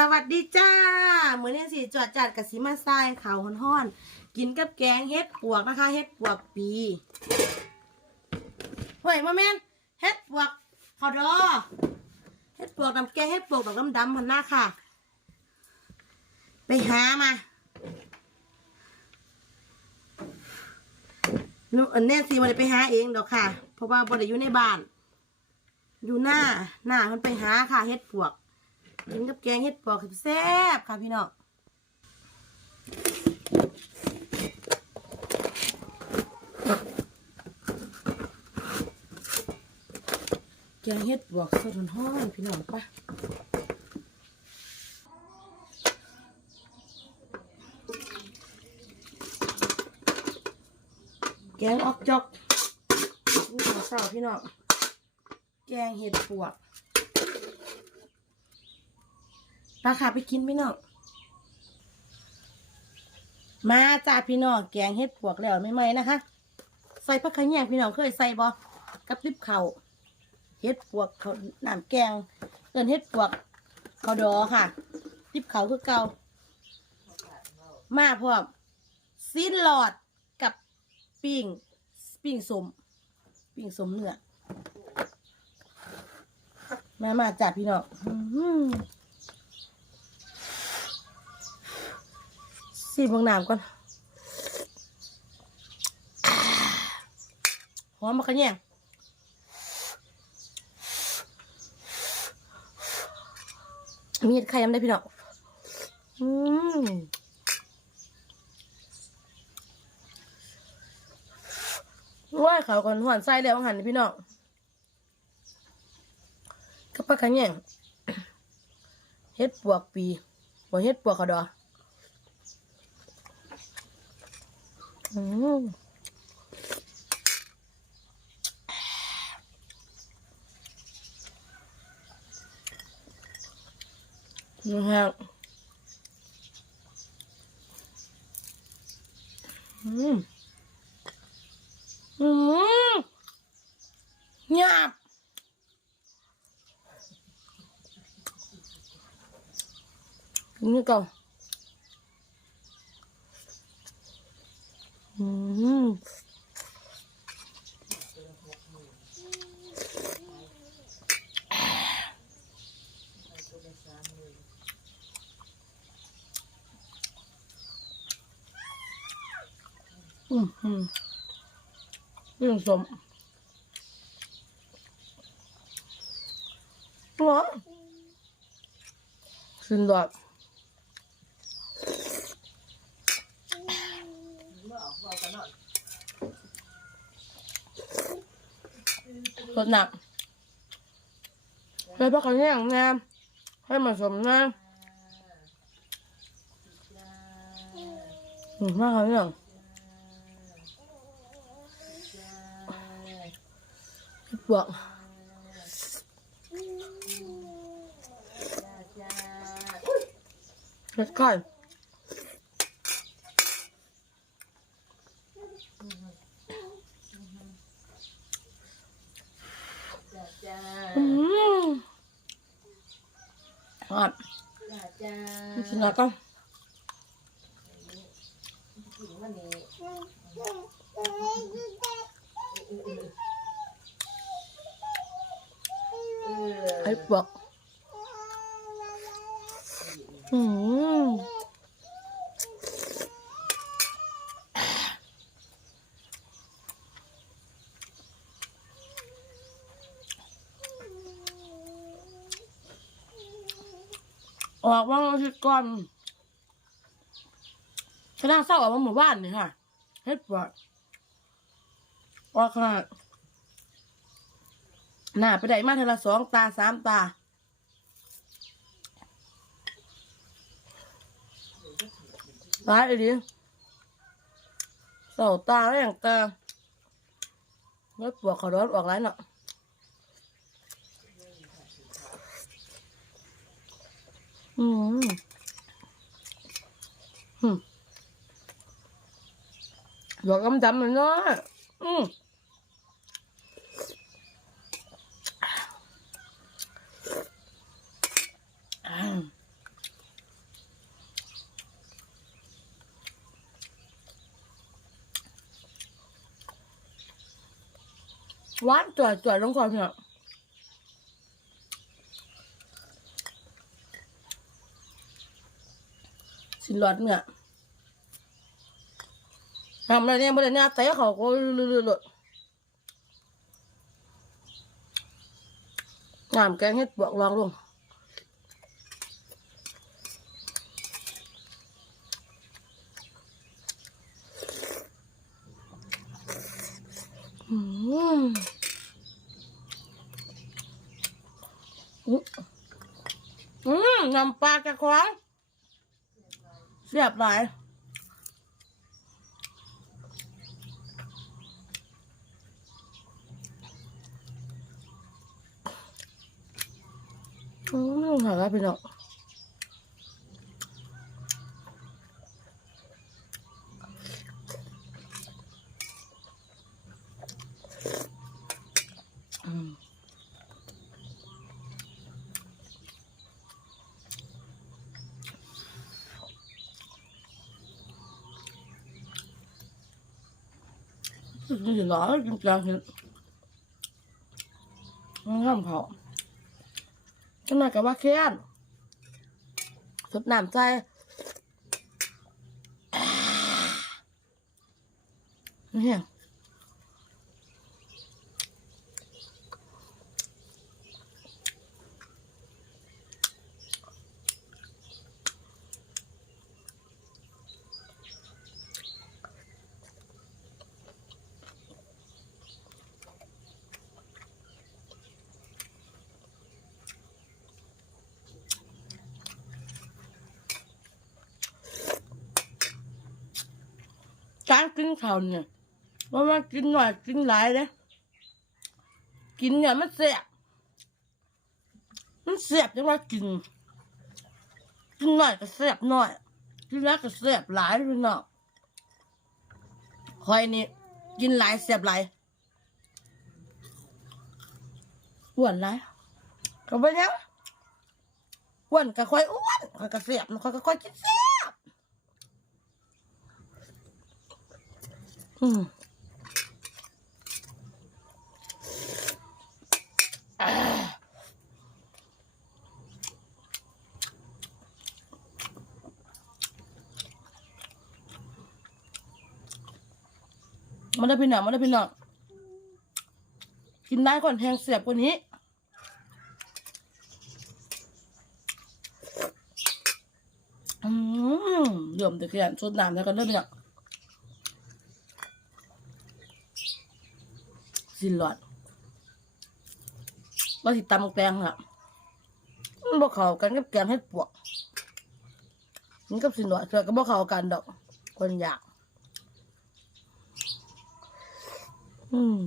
สวัสดีจ้าเหมือนนี่สิจวดจัดกับสีมาทรายขาวห้อนๆกินกับแกงเฮ็ดปวกนะคะเฮ็ดปวกปีเฮ้ยมาแม่นเฮ็ดปวกขาวดอเฮ็ดปวกดำแกงเฮ็ดปวกดำดำๆมันหน้าค่ะ ไปหามาหนูอันแน่สิมันไปหาเองดอกค่ะ เพราะว่าบ่ได้อยู่ในบ้าน อยู่หน้าหน้ามันไปหาค่ะเฮ็ดปวก กินกับแกงเห็ดปอกแซ่บค่ะพี่น้องแกงเห็ดปอกสดร้อนพี่น้องปะแกงออกจอกนี่ของเศร้าพี่น้อง แกงเห็ดปวก ราคาไปกินพี่น้อง มาจ้าพี่น้องแกงเห็ดปวกแล้วไม่ไหมนะคะ ใส่ผักขะแยงพี่น้องเคยใส่บ่กับลิบเขาวเห็ดปวกเขาน้ำแกงเอินเห็ดปวกเขาดอค่ะลิบเขาคือเก่ามาพร้อมซีนหลอดกับปิ้งปิ้งสมปิ้งสมเนื้อมามาจ้าพี่น้อง อื้อหือสีบางน้ำก่อนหอมมากขะเนี่ยมีดไข่ยำได้พี่น้องอืมว้ายเขาก่อนหวานไส้แล้วหันนี่พี่น้องกับปลาขะเนี่ยเฮ็ดปวกปีบ่เฮ็ดปวกเขาดอ อืมนะฮะอืมอืมหยาบนี่ก่ อืมอืมอืมเรื่องสมหัวขึ้นดอด รสหนักเลยพักกันย่างงามให้มันสมงามอืมากเลยเนี่ยบวกเล็ดก่อนอืมฮอด จ้าจ้า กินแล้วก็ วัน นี้เออให้บวกอืมออกมาอาทิตย์ก่อนชนะเศร้าออกมาหมู่บ้านนี่ค่ะ เฮ็ดปวดออกขนาดหน้าไปได้มาเทอละสองตาสามตา ร้ายเลยดิเสาตาแล้วอย่างตาแล้วปวดขาร้อนออกร้ายเนาะอืมอืม ดอกดำๆหน่อยอืมหวานจ่อยจ่อยลงก่อนเนี่ยสินลอดเนี่ยำอะไรเนี่ยไม่ได้เนี่ยแต่เขาก็ลื่นๆหลดน้ำแกงเห็ดบวกลองลงอืมอืมน้ำปลากระควางเสียบหลาย อืมหาแล้วพี่น้องอืมกินหรอกินกลางเห็น่ามเขาขนาดกับว่าแค้นสุดหนามใจเนี่ย กินข้าวเนี่ยว่ามันกินหน่อยกินหลายเลยกินเนี่ยมันเสียบมันเสียบจังว่ากิน กินหน่อยก็เสียบหน่อยกินแล้วก็เสียบหลายพี่น้องคอยนี่กินหลายเสียบหลายอ้วนหลายก็ไปยังอ้วนก็ค่อยอ้วนค่อยก็เสียบค่อยก็ค่อยกินเสียบ อืมมันได้พี่หน่อยมันได้พี่หน่อยกินได้ก่อนแทงเสียบกว่านี้อืมเดี๋ยวมันจะเกียนชดน้ำแล้วกันเริ่มเนี่ย สินหลอดว่าสิตำแปลงอะมันบ่เข้ากันกับแกงเห็ดปวกมันกับสินหลอดเธอก็บ่เข้ากันดอก คนอยาก อืม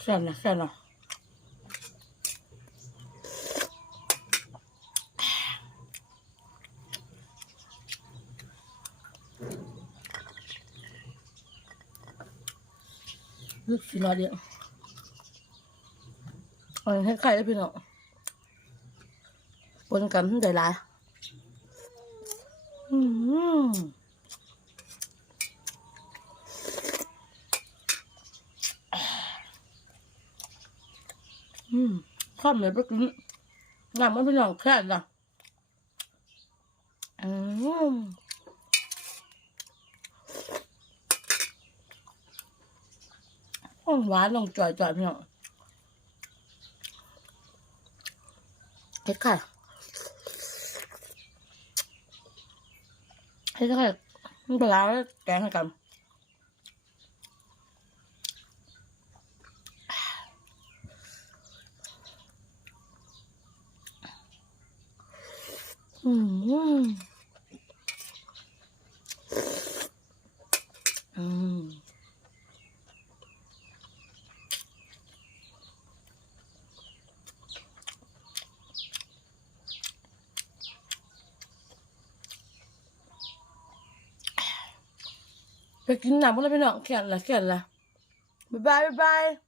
แค่นั้น แค่นั้นลึกสิรอเดียวเอันให้ไข่ได้พี่น้องปนกันได้หลายอืมอืมข้าวเหนียวไปกินน้ำมันเป็นหนองแค่ละอืม หวานลงจ่อยจ่อยพี่น้องเฮ็ดค่ะเฮ็ดค่ะมันปลาร้าแล้วแกงให้กัน อืมอืมไป กินน้ำกันเลยพี่น้องแข็งละแข็งละบ๊ายบายบ๊ายบาย